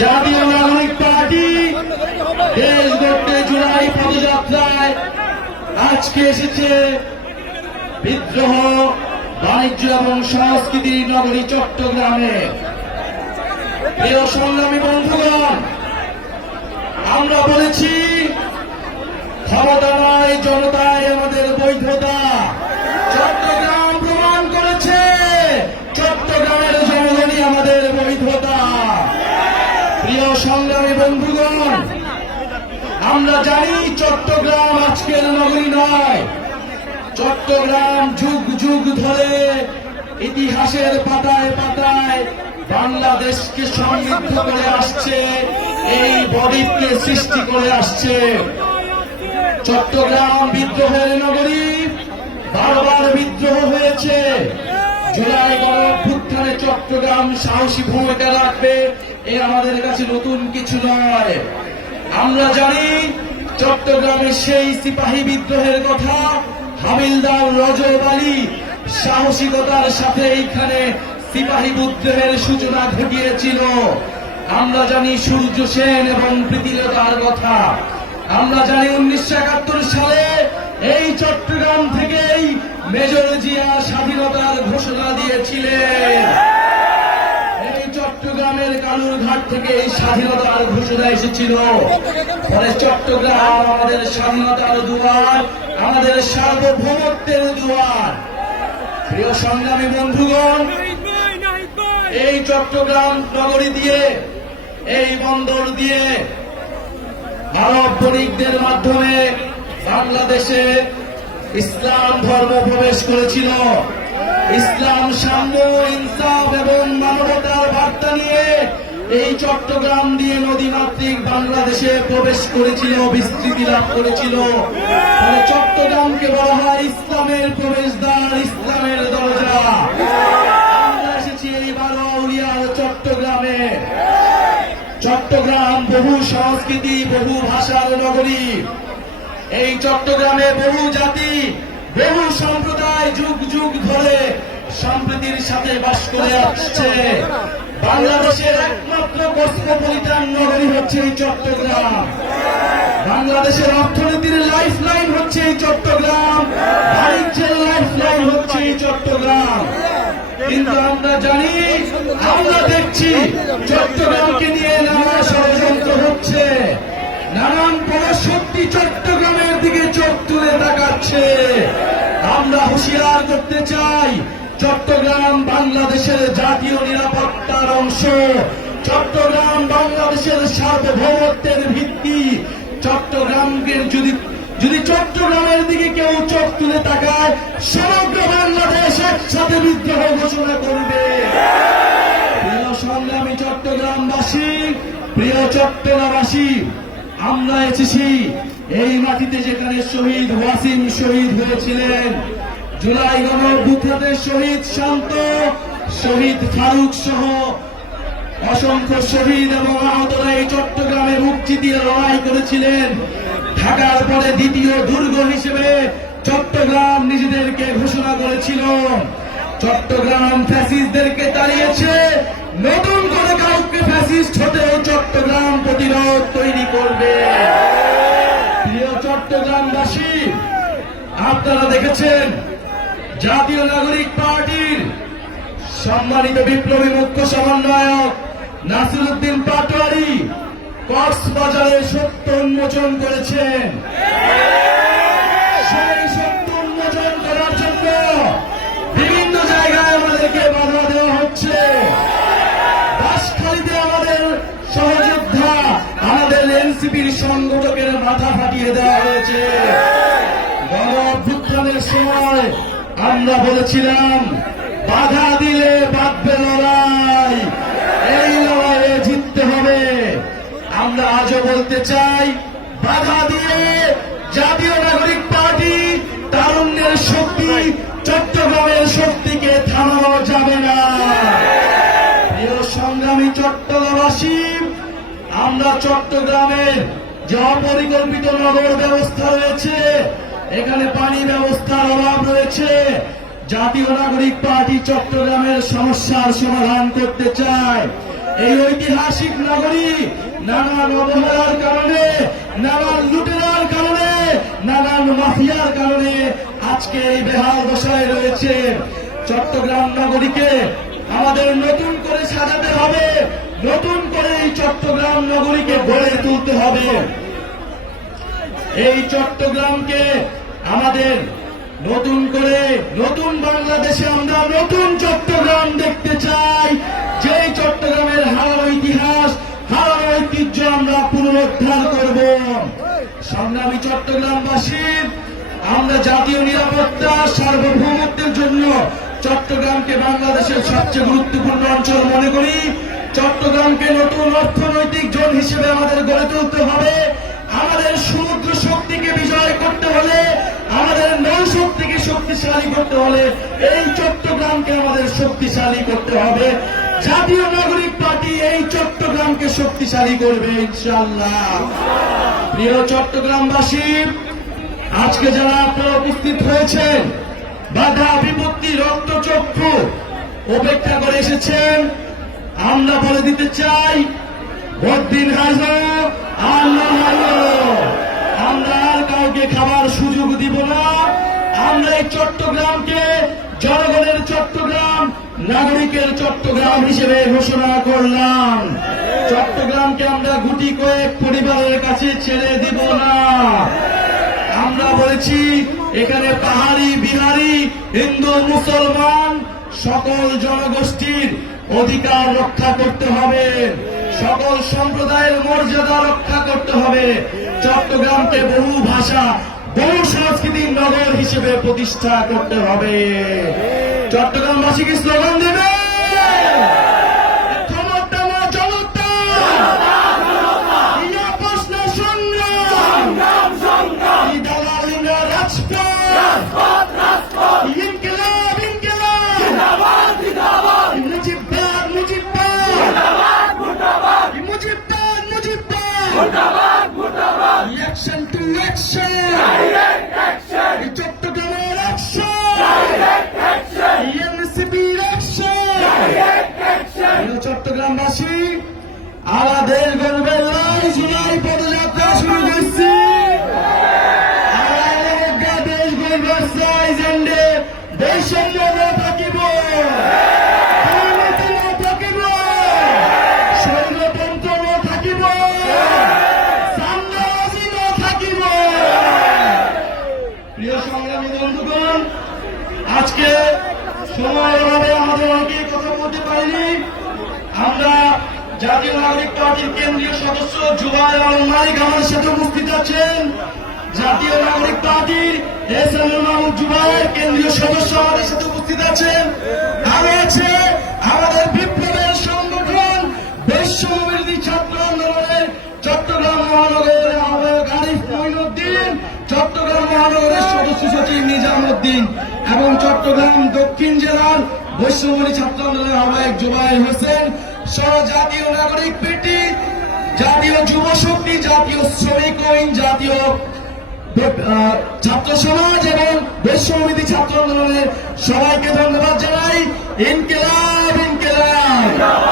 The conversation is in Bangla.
জাতীয় নাগরিক পার্টি দেশ গড়তে জুলাই পদযাত্রায় আজকে এসেছে বিদ্রোহ বাণিজ্য এবং সংস্কৃতির নগরী চট্টগ্রামে। প্রিয় সংগ্রামী বন্ধুগণ, আমরা বলেছি ক্ষমতা নয় জনতায় আমাদের বৈধতা। চট্টগ্রাম প্রমাণ করেছে চট্টগ্রামের জনগণই আমাদের বৈধতা। প্রিয় সংগ্রামী বন্ধুগণ, আমরা জানি চট্টগ্রাম আজকের নগরী নয়। চট্টগ্রাম যুগ যুগ ধরে ইতিহাসের পাতায় পাতায় বাংলাদেশকে সমৃদ্ধ করে আসছে, এই বদ্বীপকে সৃষ্টি করে আসছে। চট্টগ্রাম বিদ্রোহের নগরী, বারবার বিদ্রোহ হয়েছে। জুলাই গণঅভ্যুত্থানে চট্টগ্রাম সাহসী ভূমিকা রাখবে, এ আমাদের কাছে নতুন কিছু নয়। আমরা জানি চট্টগ্রামের সেই সিপাহী বিদ্রোহের কথা, হাবিলদার রজব আলী সাহসিকতার সাথে এইখানে সিপাহী বিদ্রোহের সূচনা ঘটিয়েছিল। আমরা জানি সূর্য সেন এবং প্রীতিলতার কথা। আমরা জানি 1971 সালে এই চট্টগ্রাম থেকেই মেজর জিয়া স্বাধীনতার ঘোষণা দিয়েছিলেন। এই চট্টগ্রামের কালুরঘাট থেকে এই স্বাধীনতার ঘোষণা এসেছিল। ফলে চট্টগ্রাম আমাদের স্বাধীনতার দুয়ার, আমাদের সার্বভৌমত্বের দুয়ার। প্রিয় সংগ্রামী বন্ধুগণ, এই চট্টগ্রাম নগরী দিয়ে, এই বন্দর দিয়ে আরব বণিকদের মাধ্যমে বাংলাদেশে ইসলাম ধর্ম প্রবেশ করেছিল। ইসলাম সাম্য, ইনসাফ এবং মানবতার বার্তা নিয়ে এই চট্টগ্রাম দিয়ে নদীমাতৃক বাংলাদেশে প্রবেশ করেছিল, বিস্তৃতি লাভ করেছিল। চট্টগ্রামকে বলা হয় ইসলামের প্রবেশদ্বার, ইসলামের দরজা। আমরা এসেছি এইবার আউলিয়ার চট্টগ্রামে। চট্টগ্রাম বহু সংস্কৃতি, বহু ভাষার নগরী। এই চট্টগ্রামে বহু জাতি, বহু সম্প্রদায় যুগ যুগ ধরে সম্প্রীতির সাথে বাস করে আসছে। বাংলাদেশের একমাত্র কসমোপলিটান নগরী হচ্ছে এই চট্টগ্রাম। বাংলাদেশের অর্থনীতির লাইফ লাইন হচ্ছে এই চট্টগ্রাম, বাণিজ্যের লাইফ লাইন হচ্ছে এই চট্টগ্রাম। কিন্তু আমরা জানি, আমরা দেখছি চট্টগ্রামকে নিয়ে নানা ষড়যন্ত্র হচ্ছে। নানান পরাশক্তি চট্টগ্রামের দিকে চোখ তুলে তাকাচ্ছে। আমরা হুঁশিয়ার করতে চাই, চট্টগ্রাম বাংলাদেশের জাতীয় নিরাপত্তার অংশ। চট্টগ্রাম বাংলাদেশের সার্বভৌমত্বের ভিত্তি। চট্টগ্রামকে যদি চট্টগ্রামের দিকে কেউ চোখ তুলে তাকায়, সমগ্র বাংলাদেশ একসাথে বিদ্রোহ ঘোষণা করবে। প্রিয় সংগ্রামী চট্টগ্রামবাসী, প্রিয় চট্টগ্রামবাসী, আমরা এসেছি এই মাটিতে যেখানে শহীদ ওয়াসিম শহীদ হয়েছিলেন, জুলাই গণঅভ্যুত্থানে শহীদ শান্ত, শহীদ ফারুক সহ অসংখ্য শহীদ এবং আহতরা এই চট্টগ্রামে মুক্তি দিয়ে লড়াই করেছিলেন। ঢাকার পরে দ্বিতীয় দুর্গ হিসেবে চট্টগ্রাম নিজেদেরকে ঘোষণা করেছিল। চট্টগ্রাম ফ্যাসিস্টদেরকে তাড়িয়েছে, নতুন করে কাউকে ফ্যাসিস্ট হতেও চট্টগ্রাম প্রতিরোধ তৈরি করবে। প্রিয় চট্টগ্রামবাসী, আপনারা দেখেছেন জাতীয় নাগরিক পার্টির সম্মানিত বিপ্লবী মুখ্য সমন্বয়ক নাসিরউদ্দিন পাটোয়ারি কক্সবাজারে সত্য উন্মোচন করেছেন। সেই সত্য উন্মোচন করার জন্য বিভিন্ন জায়গায় আমাদেরকে বাধা দেওয়া হচ্ছে। বাঁশখালীতে আমাদের সহযোদ্ধা, আমাদের এনসিপির সংগঠকের মাথা ফাটিয়ে দেওয়া হয়েছে। গণঅভ্যুত্থানের সময় আমরা বলেছিলাম, বাধা দিলে বাঁধবে লড়াই, এই লড়াইয়ে জিততে হবে। আমরা আজও বলতে চাই, বাধা দিয়ে জাতীয় নাগরিক পার্টি তারুণ্যের শক্তি, চট্টগ্রামের শক্তিকে থামানো যাবে না। প্রিয় সংগ্রামী চট্টগ্রামবাসী, আমরা চট্টগ্রামের যে অপরিকল্পিত নগর ব্যবস্থা রয়েছে, এখানে পানি ব্যবস্থার অভাব রয়েছে, জাতীয় নাগরিক পার্টি চট্টগ্রামের সমস্যার সমাধান করতে চায়। এই ঐতিহাসিক নগরী নানান অবহেলার কারণে, নানান লুটেরার কারণে, নানান মাফিয়ার কারণে আজকে এই বেহাল দশায় রয়েছে। চট্টগ্রাম নগরীকে আমাদের নতুন করে সাজাতে হবে, নতুন করে এই চট্টগ্রাম নগরীকে গড়ে তুলতে হবে। এই চট্টগ্রামকে আমাদের নতুন করে, নতুন বাংলাদেশে আমরা নতুন চট্টগ্রাম দেখতে চাই, যেই চট্টগ্রামের হারানো ইতিহাস, হারানো ঐতিহ্য আমরা পুনরুদ্ধার করব। সংগ্রামী চট্টগ্রামবাসী, আমরা জাতীয় নিরাপত্তা, সার্বভৌমত্বের জন্য চট্টগ্রামকে বাংলাদেশের সবচেয়ে গুরুত্বপূর্ণ অঞ্চল মনে করি। চট্টগ্রামকে নতুন অর্থনৈতিক জোন হিসেবে আমাদের গড়ে তুলতে হবে। আমাদের সমুদ্র শক্তিকে বিজয় করতে হলে, আমাদের নৌ শক্তিকে শক্তিশালী করতে হলে এই চট্টগ্রামকে আমাদের শক্তিশালী করতে হবে। জাতীয় নাগরিক পার্টি এই চট্টগ্রামকে শক্তিশালী করবে ইনশাআল্লাহ। প্রিয় চট্টগ্রামবাসী, আজকে যারা আপনারা উপস্থিত হয়েছেন, বাধা বিপত্তি রক্তচক্ষু উপেক্ষা করে এসেছেন, আমরা বলে দিতে চাই, ভোটদিন হাজো আর না হাজো, আমরা আর কাউকে খাবার সুযোগ দিব না। আমরা এই চট্টগ্রামকে জনগণের চট্টগ্রাম, নাগরিকের চট্টগ্রাম হিসেবে ঘোষণা করলাম। চট্টগ্রামকে আমরা গুটি কয়েক পরিবারের কাছে ছেড়ে দিব না। আমরা বলেছি, এখানে পাহাড়ি, বিহারি, হিন্দু, মুসলমান সকল জনগোষ্ঠীর অধিকার রক্ষা করতে হবে, সকল সম্প্রদায়ের মর্যাদা রক্ষা করতে হবে। চট্টগ্রামকে বহু ভাষা, বহু সংস্কৃতির নগর হিসেবে প্রতিষ্ঠা করতে হবে। চট্টগ্রামবাসী কি স্লোগান দেবে? ক্ষমতা না জনতা, আপোষ না সংগ্রাম, দালালি না রাজপথ, ইনকিলাব ইনকিলাব, মুজিববাদ মুজিববাদ, মুজিববাদ মুজিববাদ, অ্যাকশন টু অ্যাকশন, চট্টগ্রামের অ্যাকশন, এনসিপির অ্যাকশন। চট্টগ্রামবাসী, আমাদের গর্বের লাল জুলাই পদযাত্রা শুরু করছি। দেশ গর্বের সাইজেন্ডে বৈষম্য না থাকিব, দুর্নীতি না থাকিব, স্বৈরতন্ত্র না থাকিব, সাম্রাজ্য না থাকিব। প্রিয় সংগ্রামী বন্ধুগণ, আজকে সময়ের অভাবে আমাদের অনেকেই কথা বলতে পারিনি। আমরা জাতীয় নাগরিক পার্টির কেন্দ্রীয় সদস্য জুবায়ের আলম মালিক আমাদের সাথে উপস্থিত আছেন। জাতীয় নাগরিক পার্টির এস.এম. মাহমুদ জুবায়ের কেন্দ্রীয় সদস্য আমাদের সাথে উপস্থিত আছেন। আরো আছে আমাদের বিপ্লবের সংগঠন বৈষম্যবিরোধী ছাত্র আন্দোলনের চট্টগ্রাম মহানগরের আহ্বায়ক আরিফ মঈনুদ্দিন, চট্টগ্রাম মহানগরের সদস্য সচিব নিজামউদ্দিন এবং চট্টগ্রাম দক্ষিণ জেলার বৈষম্যবিরোধী ছাত্র আন্দোলনের আহ্বায়ক জুবায়ের হোসেন সহ জাতীয় নাগরিক পার্টি, জাতীয় যুব শক্তি, জাতীয় শ্রমিক ঐক্য, জাতীয় ছাত্র সমাজ এবং বৈষম্যবিরোধী ছাত্র আন্দোলনের সবাইকে ধন্যবাদ জানাই। ইনকিলাব ইনকিলাব।